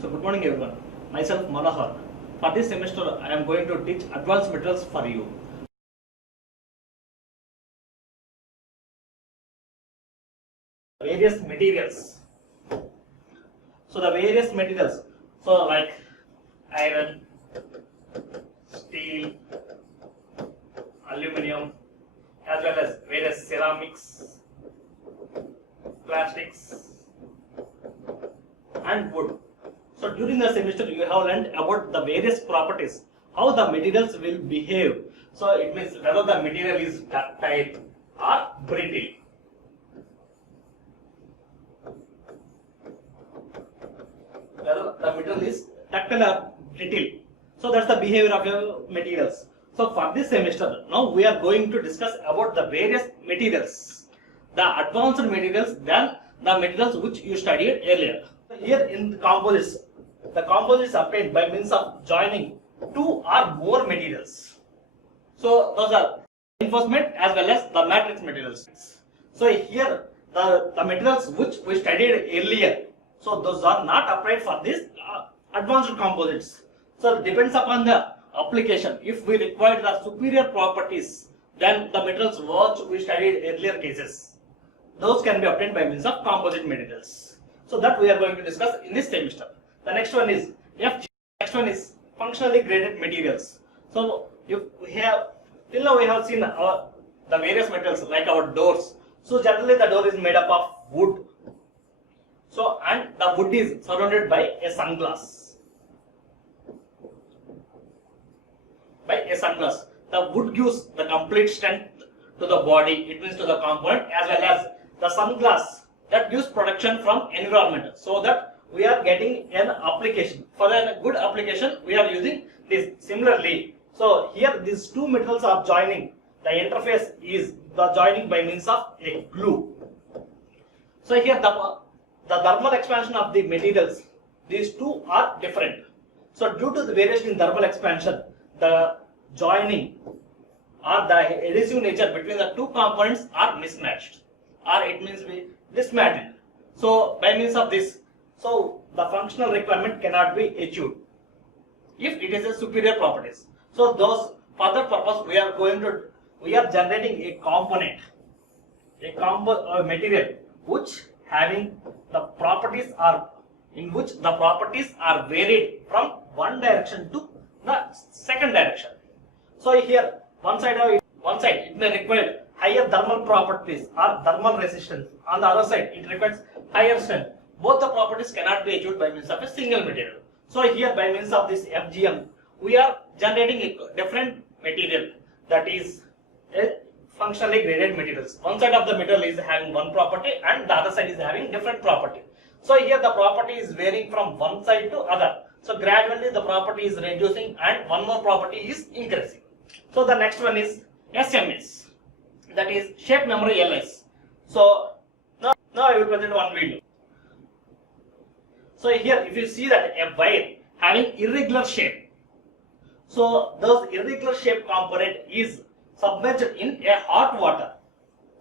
So good morning everyone. Myself Manohar. For this semester I am going to teach advanced materials for you. Various materials. So the various materials. So like iron, steel, aluminum, as well as various ceramics, plastics and wood. So during the semester you have learned about the various properties, how the materials will behave. So it means whether the material is ductile or brittle. Whether the material is ductile or brittle. So that's the behavior of your materials. So for this semester, now we are going to discuss about the various materials, the advanced materials than the materials which you studied earlier. Here in the composites obtained by means of joining two or more materials. So those are reinforcement as well as the matrix materials. So here the materials which we studied earlier, so those are not applied for this advanced composites. So it depends upon the application. If we require the superior properties, then the materials which we studied earlier cases, those can be obtained by means of composite materials. So that we are going to discuss in this semester. The next one is FG. Next one is functionally graded materials. So if we have till now we have seen the various materials like our doors. So generally the door is made up of wood. So and the wood is surrounded by a sunglass. The wood gives the complete strength to the body. It means to the component, as well as the sunglass that gives protection from environment, so that we are getting an application. For a good application we are using this. Similarly, so here these two metals are joining. The interface is the joining by means of a glue. So here the thermal expansion of the materials, these two are different. So due to the variation in thermal expansion, the joining or the adhesive nature between the two components are mismatched, or it means dismantled. So by means of this, so the functional requirement cannot be achieved if it is a superior properties. So those for that purpose we are generating a component, a material which having the properties are in which the properties are varied from one direction to the second direction. So here one side it may require higher thermal properties or thermal resistance. On the other side it requires higher strength. Both the properties cannot be achieved by means of a single material. So here by means of this FGM we are generating a different material, that is a functionally graded materials. One side of the material is having one property and the other side is having different property. So here the property is varying from one side to other. So gradually the property is reducing and one more property is increasing. So the next one is SMS, that is shape memory LS. So now I will present one video. So here if you see that a wire having irregular shape, so those irregular shape component is submerged in a hot water.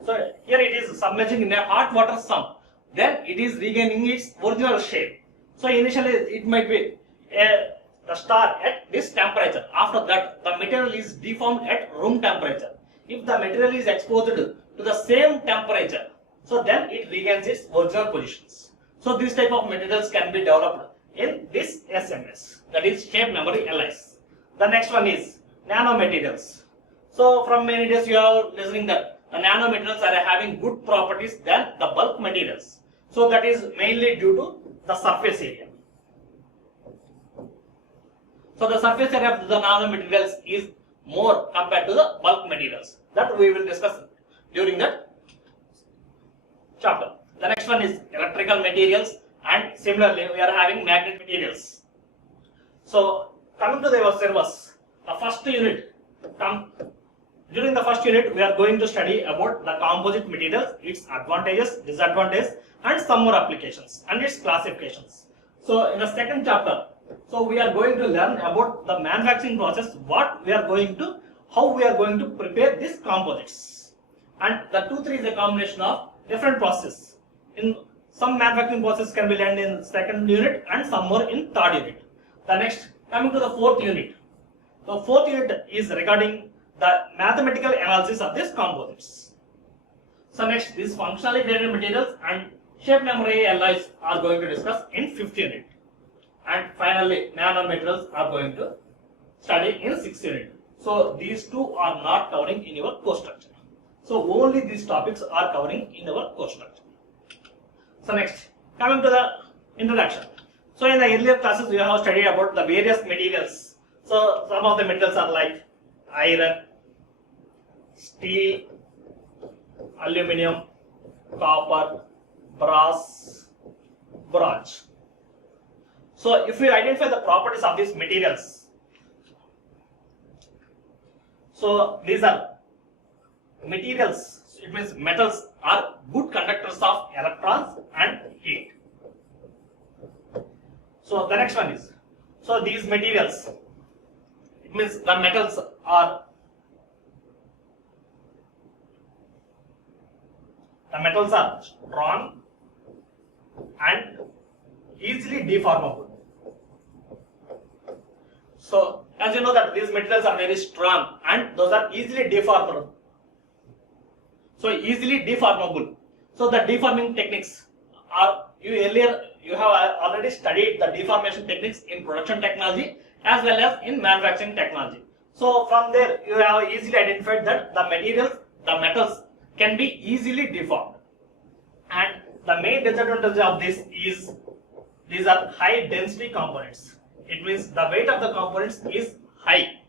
So here it is submerging in a hot water sump, then it is regaining its original shape. So initially it might be the star at this temperature. After that the material is deformed at room temperature. If the material is exposed to the same temperature, so then it regains its original positions. So this type of materials can be developed in this SMS, that is shape memory LS. The next one is nanomaterials. So from many days you are listening that the nanomaterials are having good properties than the bulk materials. So that is mainly due to the surface area. So the surface area of the nanomaterials is more compared to the bulk materials. That we will discuss during that chapter. The next one is electrical materials, and similarly we are having magnet materials. So coming to the syllabus, the first unit, during the first unit we are going to study about the composite materials, its advantages, disadvantages and some more applications and its classifications. So in the second chapter, so we are going to learn about the manufacturing process, how we are going to prepare these composites. And the 2-3 is a combination of different processes. In some manufacturing process can be learned in second unit and some more in third unit. The next, coming to the fourth unit. The fourth unit is regarding the mathematical analysis of these composites. So next, these functionally graded materials and shape memory alloys are going to discuss in fifth unit. And finally, nanomaterials are going to study in sixth unit. So these two are not covering in your course structure. So only these topics are covering in our course structure. So next, coming to the introduction. So in the earlier classes, we have studied about the various materials. So some of the materials are like iron, steel, aluminum, copper, brass, bronze. So if we identify the properties of these materials, so these are materials, it means metals are good conductors of electrons and heat. So the next one is, so these materials, it means the metals are strong and easily deformable. So as you know that these materials are very strong and those are easily deformable. So easily deformable. So the deforming techniques are, you have already studied the deformation techniques in production technology as well as in manufacturing technology. So from there you have easily identified that the metals can be easily deformed. And the main disadvantage of this is these are high density components. It means the weight of the components is high.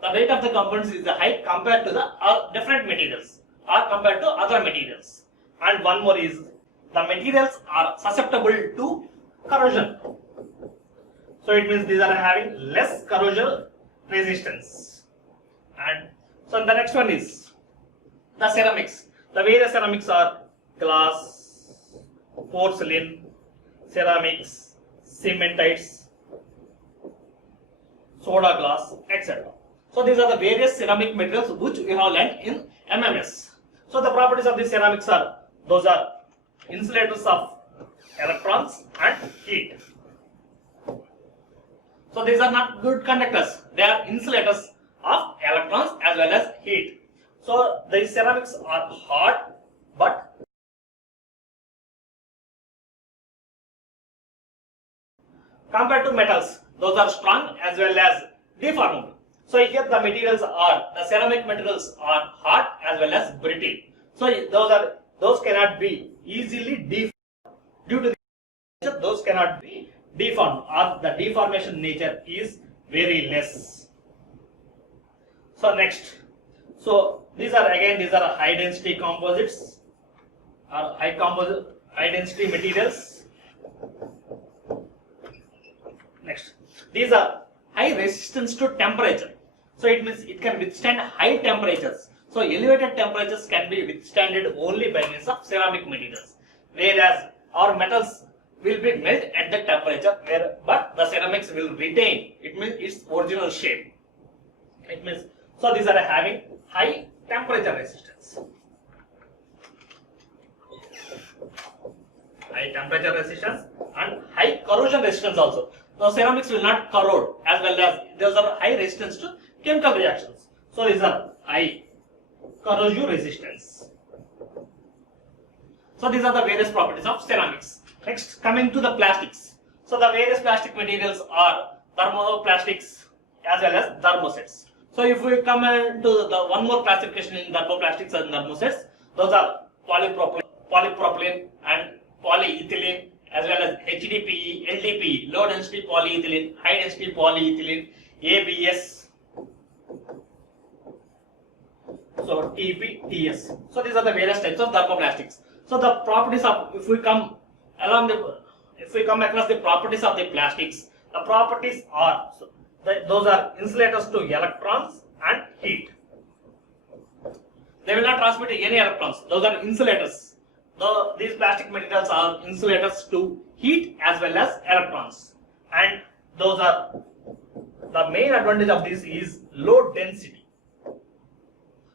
The weight of the components is high compared to the different materials or compared to other materials. And one more is the materials are susceptible to corrosion. So it means these are having less corrosion resistance. And so the next one is the ceramics. The various ceramics are glass, porcelain, ceramics, cementites, soda glass, etc. So these are the various ceramic materials which we have learned in MMS. So the properties of these ceramics are, those are insulators of electrons and heat. So these are not good conductors, they are insulators of electrons as well as heat. So these ceramics are hard but compared to metals, those are strong as well as deformable. So here the materials are, the ceramic materials are hard as well as brittle. So those cannot be easily deformed. Due to the nature, those cannot be deformed, or the deformation nature is very less. So next, so these are high density composites or high density materials. Next, these are high resistance to temperature. So it means it can withstand high temperatures. So elevated temperatures can be withstood only by means of ceramic materials, whereas our metals will be melt at the temperature, but the ceramics will retain, it means its original shape. It means, so these are having high temperature resistance. High temperature resistance and high corrosion resistance also. Now ceramics will not corrode, as well as those are high resistance to chemical reactions. So these are high corrosion resistance. So these are the various properties of ceramics. Next, coming to the plastics. So the various plastic materials are thermoplastics as well as thermosets. So if we come into the one more classification in thermoplastics and thermosets, those are polypropylene and polyethylene, as well as HDPE, LDPE, low density polyethylene, high density polyethylene, ABS, so TP, TS. So these are the various types of thermoplastics. So the properties of, if we come across the properties of the plastics, the properties are, so those are insulators to electrons and heat. They will not transmit any electrons. Those are insulators. These plastic materials are insulators to heat as well as electrons. And those are, the main advantage of this is low density.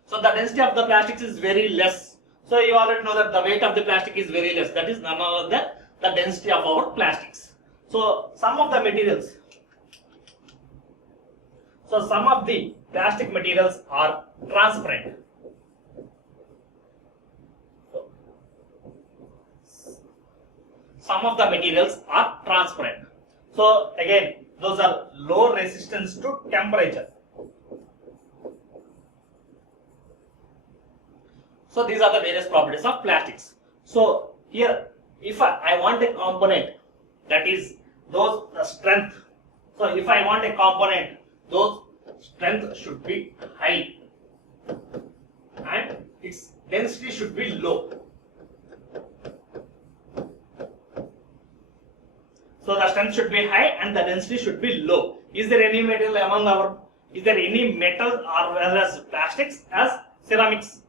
So the density of the plastics is very less. So you already know that the weight of the plastic is very less. That is none other than the density of our plastics. So some of the materials. So some of the plastic materials are transparent. Some of the materials are transparent. So again, those are low resistance to temperature. So these are the various properties of plastics. So here, if I want a component that is those the strength. So if I want a component, those strength should be high and its density should be low. So the strength should be high and the density should be low. Is there any metal among our? Is there any metal or as plastics as ceramics?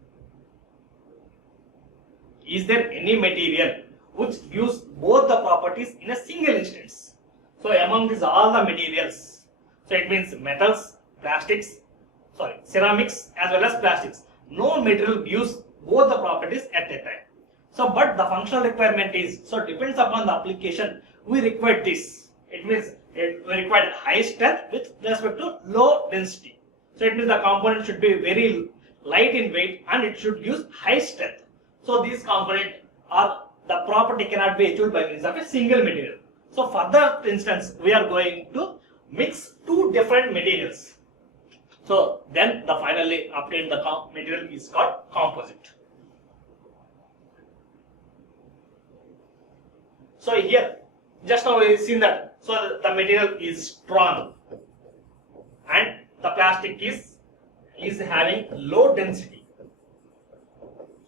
Is there any material which gives both the properties in a single instance? So among these all the materials, so it means metals, ceramics as well as plastics. No material gives both the properties at a time. So but the functional requirement is, so depends upon the application, we require this. It means we require high strength with respect to low density. So it means the component should be very light in weight and it should use high strength. So these components are, the property cannot be achieved by means of a single material. So for that instance, we are going to mix two different materials. So then the finally obtained the material is called composite. So here, just now we have seen that, so the material is strong and the plastic is having low density.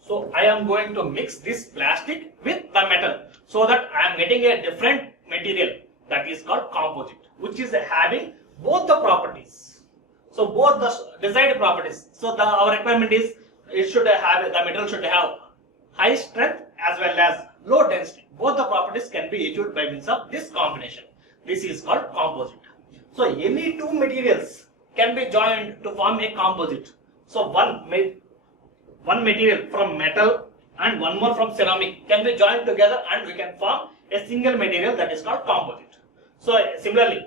So I am going to mix this plastic with the metal so that I am getting a different material that is called composite, which is having both the properties. So both the desired properties. So our requirement is it should have, the material should have high strength as well as low density. Both the properties can be achieved by means of this combination. This is called composite. So any two materials can be joined to form a composite. So one material from metal and one more from ceramic can be joined together and we can form a single material that is called composite. So similarly,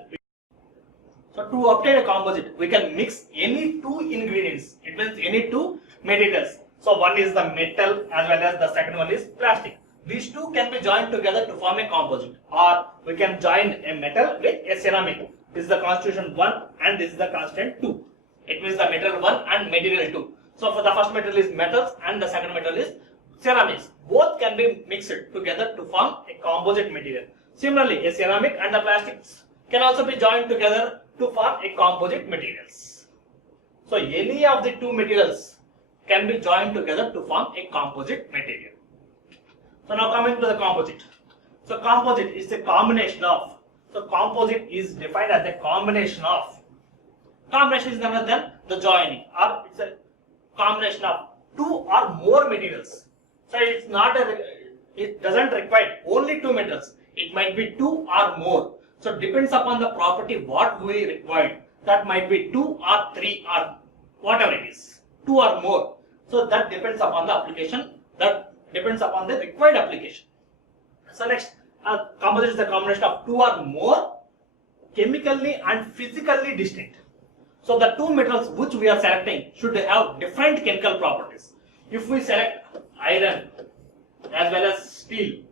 so to obtain a composite, we can mix any two ingredients. It means any two materials. So one is the metal as well as the second one is plastic. These two can be joined together to form a composite, or we can join a metal with a ceramic. This is the constitution 1 and this is the constant 2. It means the material 1 and material 2. So for the first material is metals and the second material is ceramics. Both can be mixed together to form a composite material. Similarly, a ceramic and the plastics can also be joined together to form a composite materials. So any of the two materials can be joined together to form a composite material. So now coming to the composite. So composite is a combination of, so composite is defined as a combination of, combination is none other than the joining, or it's a combination of two or more materials. So it's not it doesn't require only two metals. It might be two or more. So depends upon the property what we require. That might be 2 or 3 or whatever it is, 2 or more. So that depends upon the application. That depends upon the required application. So next, composite is the combination of 2 or more chemically and physically distinct. So the two metals which we are selecting should have different chemical properties. If we select iron as well as steel,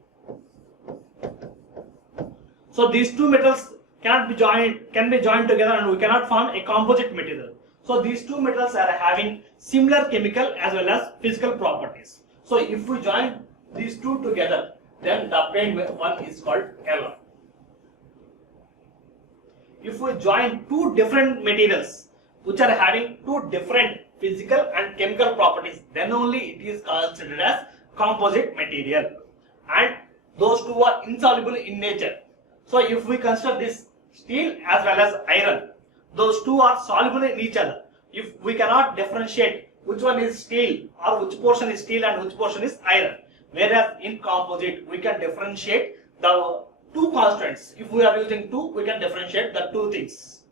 so these two metals can be joined together and we cannot form a composite material. So these two metals are having similar chemical as well as physical properties. So if we join these two together, then the obtained one is called alloy. If we join two different materials which are having two different physical and chemical properties, then only it is considered as composite material, and those two are insoluble in nature. So if we consider this steel as well as iron, those two are soluble in each other. If we cannot differentiate which one is steel or which portion is steel and which portion is iron, whereas in composite we can differentiate the two constants. If we are using two, we can differentiate the two things.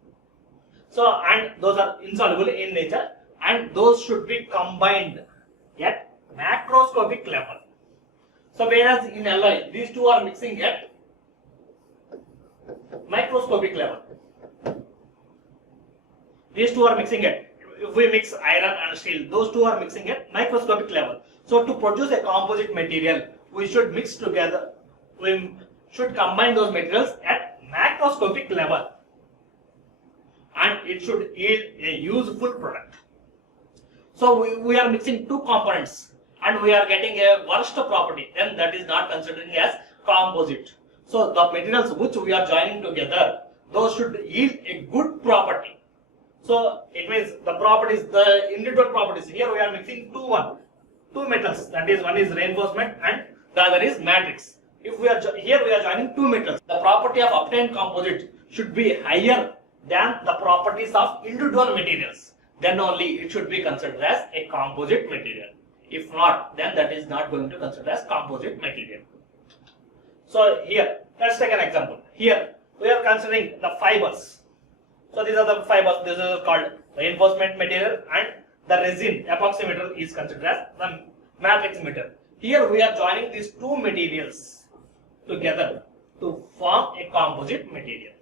So, and those are insoluble in nature, and those should be combined at macroscopic macroscopic level. So whereas in alloy, these two are mixing at microscopic level. These two are mixing at, if we mix iron and steel, those two are mixing at microscopic level. So to produce a composite material, we should mix together, we should combine those materials at macroscopic level, and it should yield a useful product. So we are mixing two components and we are getting a worst property, then that is not considered as composite. So the materials which we are joining together, those should yield a good property. So it means the properties, the individual properties. Here we are mixing two metals. That is, one is reinforcement and the other is matrix. If we are here we are joining two metals, the property of obtained composite should be higher than the properties of individual materials. Then only it should be considered as a composite material. If not, then that is not going to consider as composite material. So here, let's take an example. Here we are considering the fibers. So these are the fibers. This is called reinforcement material, and the resin epoxy material is considered as the matrix material. Here we are joining these two materials together to form a composite material.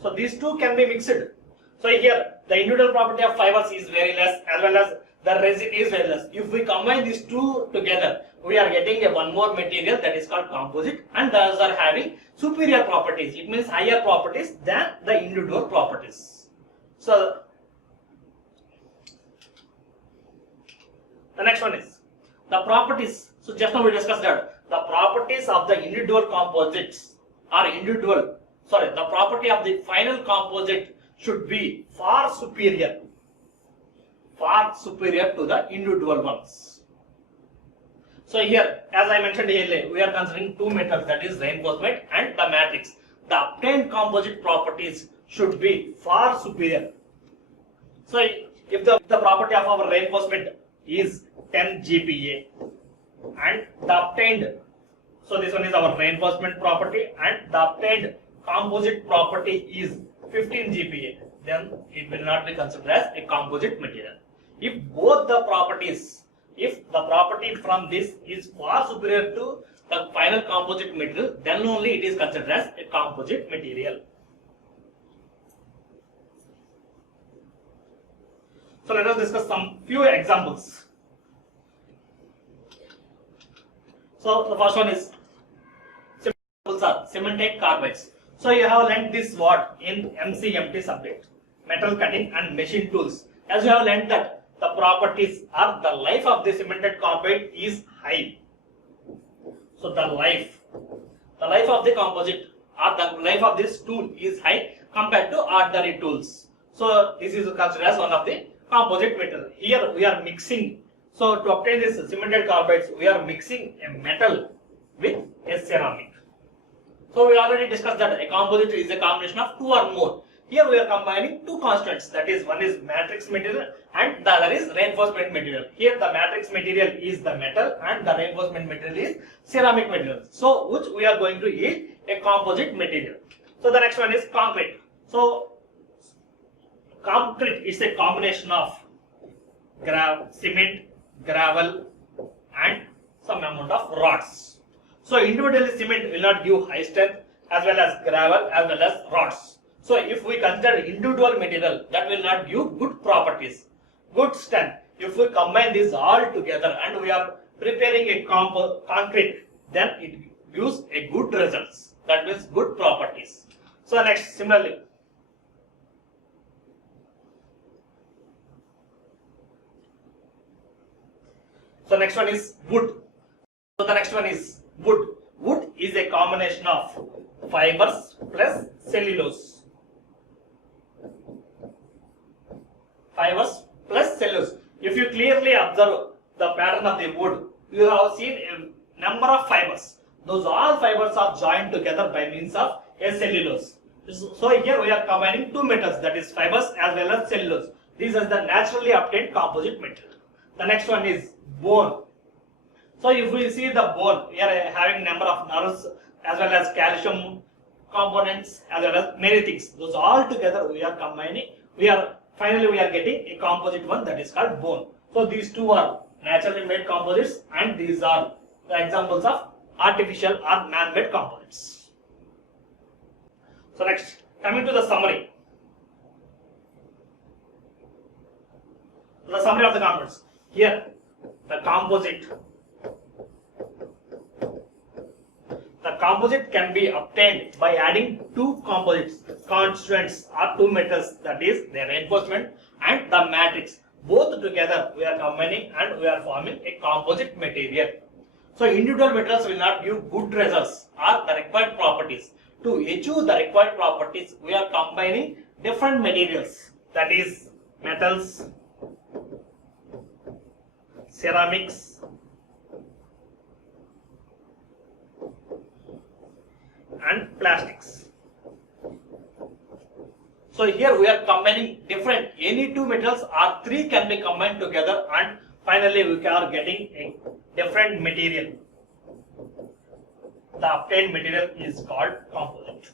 So these two can be mixed. So here the individual property of fibers is very less, as well as the resin is very less. If we combine these two together, we are getting a one more material that is called composite, and those are having superior properties. It means higher properties than the individual properties. So the next one is the properties. So just now we discussed that the properties of the individual composites are the property of the final composite should be far superior to the individual ones. So here, as I mentioned earlier, we are considering two metals, that is reinforcement and the matrix. The obtained composite properties should be far superior. So if the property of our reinforcement is 10 GPa and the obtained, so this one is our reinforcement property, and the obtained composite property is 15 GPa, then it will not be considered as a composite material. If both the properties, if the property from this is far superior to the final composite material, then only it is considered as a composite material. So let us discuss some few examples. So the first one is cemented carbides. So you have learnt this word in MCMT subject, metal cutting and machine tools. As you have learnt that the properties or the life of the cemented carbide is high. So the life of the composite or the life of this tool is high compared to ordinary tools. So this is considered as one of the composite metal. Here we are mixing. So to obtain this cemented carbides, we are mixing a metal with a ceramic. So we already discussed that a composite is a combination of two or more. Here we are combining two constants, that is, one is matrix material and the other is reinforcement material. Here the matrix material is the metal and the reinforcement material is ceramic material. So which we are going to yield a composite material. So the next one is concrete. So concrete is a combination of cement, gravel and some amount of rods. So individually cement will not give high strength, as well as gravel, as well as rods. So if we consider individual material, that will not give good properties, good strength. If we combine these all together and we are preparing a concrete, then it gives a good results. That means good properties. So next, similarly, so next one is wood. So the next one is wood. Wood is a combination of fibers plus cellulose. Fibers plus cellulose. If you clearly observe the pattern of the wood, you have seen a number of fibers. Those all fibers are joined together by means of a cellulose. So here we are combining two metals, that is fibers as well as cellulose. These are the naturally obtained composite material. The next one is bone. So if we see the bone, we are having number of nerves as well as calcium components as well as many things. Those all together we are combining. Finally we are getting a composite one, that is called bone. So these two are naturally made composites, and these are the examples of artificial or man-made composites. So next, coming to the summary. The summary of the components. Here, the composite. The composite can be obtained by adding two composites, constituents or two metals, that is their reinforcement and the matrix. Both together we are combining and we are forming a composite material. So individual metals will not give good results or the required properties. To achieve the required properties, we are combining different materials, that is metals, ceramics, and plastics. So here we are combining different, any two metals or three can be combined together, and finally we are getting a different material. The obtained material is called composite.